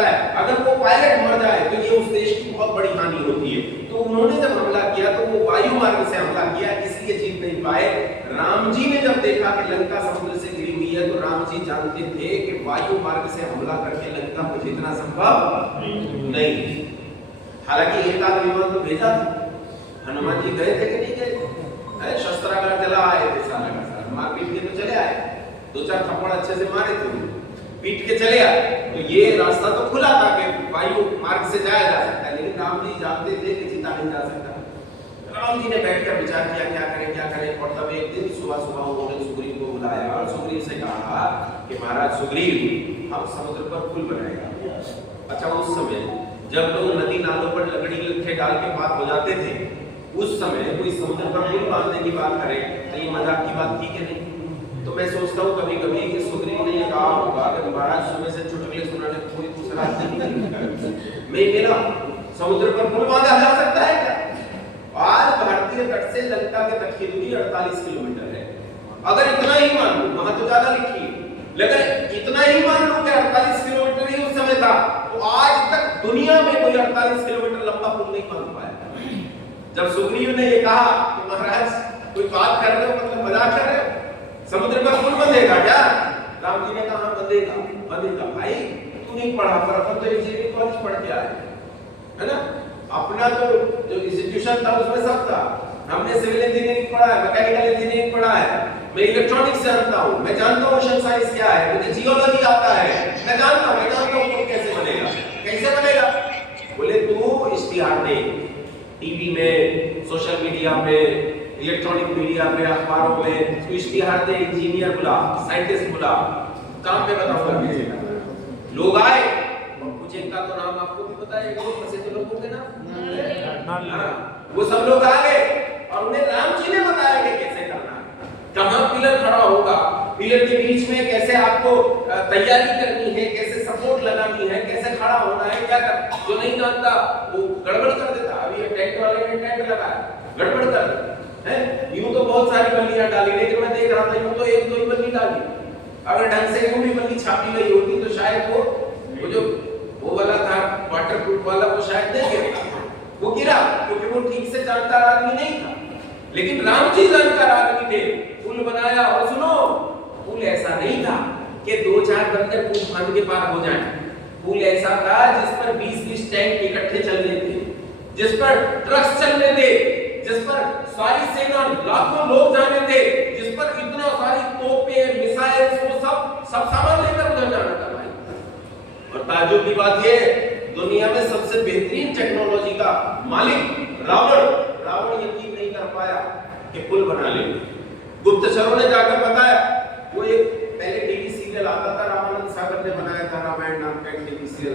होता है, अगर वो पायलट मर जाए तो ये उस देश की बहुत बड़ी हानि होती है। तो उन्होंने जब हमला किया तो वो वायु मार्ग से हमला किया, इसलिए जीत नहीं पाए। राम जी ने जब देखा कि लंका समुद्र से घिरी हुई है, तो राम जी जानते थे कि वायु मार्ग से हमला करके लंका को जीतना संभव नहीं। हालांकि एक आध विमान तो भेजा था, हनुमान जी गए थे कि नहीं गए, शस्त्रागार जला आए थे, सारा का सारा मार पीट के तो चले आए, दो चार थप्पड़ अच्छे से मारे थे, पीट के चले आए। तो ये रास्ता तो खुला था कि वायु मार्ग से जाया जा सकता है, लेकिन राम जी जानते थे कि जीता नहीं जा सकता। राम जी ने बैठकर विचार किया क्या करें। और तब एक दिन सुबह उन्होंने सुग्रीव को बुलाया और सुग्रीव से कहा कि महाराज सुग्रीव, हम समुद्र पर पुल बनाएगा। अच्छा, उस समय जब लोग नदी नालों पर लकड़ी लट्ठे डाल के पार हो जाते थे, उस समय कोई समुद्र पर पुल बांधने की बात करे तो ये मजाक की बात थी कि नहीं? तो मैं सोचता हूँ कभी कभी कि सुग्रीव ने ये कहा होगा कि महाराज सुबह से चुटकुले सुनाने कोई दूसरा मैं मिला, समुद्र पर पुल बांधा जा सकता है क्या? आज भारतीय तट से लंका के तट की दूरी 48 किलोमीटर है। अगर इतना ही मान लूं, वहां तो ज्यादा लिखी है, लेकिन इतना ही मान लूं कि 48 किलोमीटर ही उस समय था, तो आज तक दुनिया में कोई 48 किलोमीटर लंबा पुल नहीं बन पाया। जब सुग्रीव ने ये कहा कि महाराज कोई बात कर रहे हो, मतलब मजाक कर रहे हो, समुद्र पर पुल बंधेगा क्या? राम जी ने कहा बंधेगा। भाई तू नहीं पढ़ा, पर अपन तो इंजीनियरिंग कॉलेज पढ़ के आए, है ना? अपना तो जो इंस्टीट्यूशन था उसमें सब था। हमने सिविल इंजीनियरिंग पढ़ा है, मैकेनिकल इंजीनियरिंग पढ़ा है, मैं इलेक्ट्रॉनिक्स जानता हूँ, मैं जानता हूँ ओशन साइंस क्या है, मुझे जियोलॉजी आता है, मैं जानता हूँ कैसे बनेगा। बोले तू इश्तिहार दे, टीवी में, सोशल मीडिया पे, इलेक्ट्रॉनिक मीडिया पे, अखबारों में तू इश्तिहार दे, इंजीनियर बुला, साइंटिस्ट बुला, काम पे बताऊंगा कैसे करना है। लोग आए, कुछ एक का तो नाम आपको भी पता है, प्रसिद्ध लोगों के नाम, वो सब लोग आ गए और उन्हें राम जी ने बताया कि कैसे करना है, कहां पिलर खड़ा होगा, पिलर के बीच में कैसे आपको तैयारी करनी है, कैसे सपोर्ट लगानी है, कैसे खड़ा होना है, क्या कर। जो नहीं जानता वो गड़बड़ कर देता। अभी टेंट वाले ने टेंट लगाया, गड़बड़ कर दी है। यूं तो बहुत सारी बल्लियां डाली, लेकिन मैं देख रहा था यूं तो एक दो ही बल्ली डाली। अगर ढंग से यूं भी बल्ली छापी गई होती तो शायद वो जो वो वाला था वाटरप्रूफ वाला, वो शायद नहीं गिरा, वो गिरा क्योंकि वो ठीक से जानकार आदमी नहीं था। लेकिन राम जी जानकार आदमी थे, पुल बनाया। और सुनो, पुल ऐसा नहीं था कि दो चार बंदे पुल बांध के पार हो जाएं। पुल ऐसा था जिस पर 20-20 टैंक इकट्ठे चलने थे, जिस पर ट्रक्स चलने थे, जिस पर सारी सेना लाखों लोग जाने थे, जिस पर इतना सारी तोपें, मिसाइल्स, वो सब सामान लेकर उधर जाना था भाई। और ताज्जुब की बात ये, दुनिया में सबसे बेहतरीन टेक्नोलॉजी का मालिक रावण यकीन नहीं कर पाया कि पुल बना ले। गुप्तचरों ने जाकर बताया, वो एक पहले टीवी सीरियल आता था, रामानंद सागर ने बनाया था रामायण नाम का टीवी सीरियल।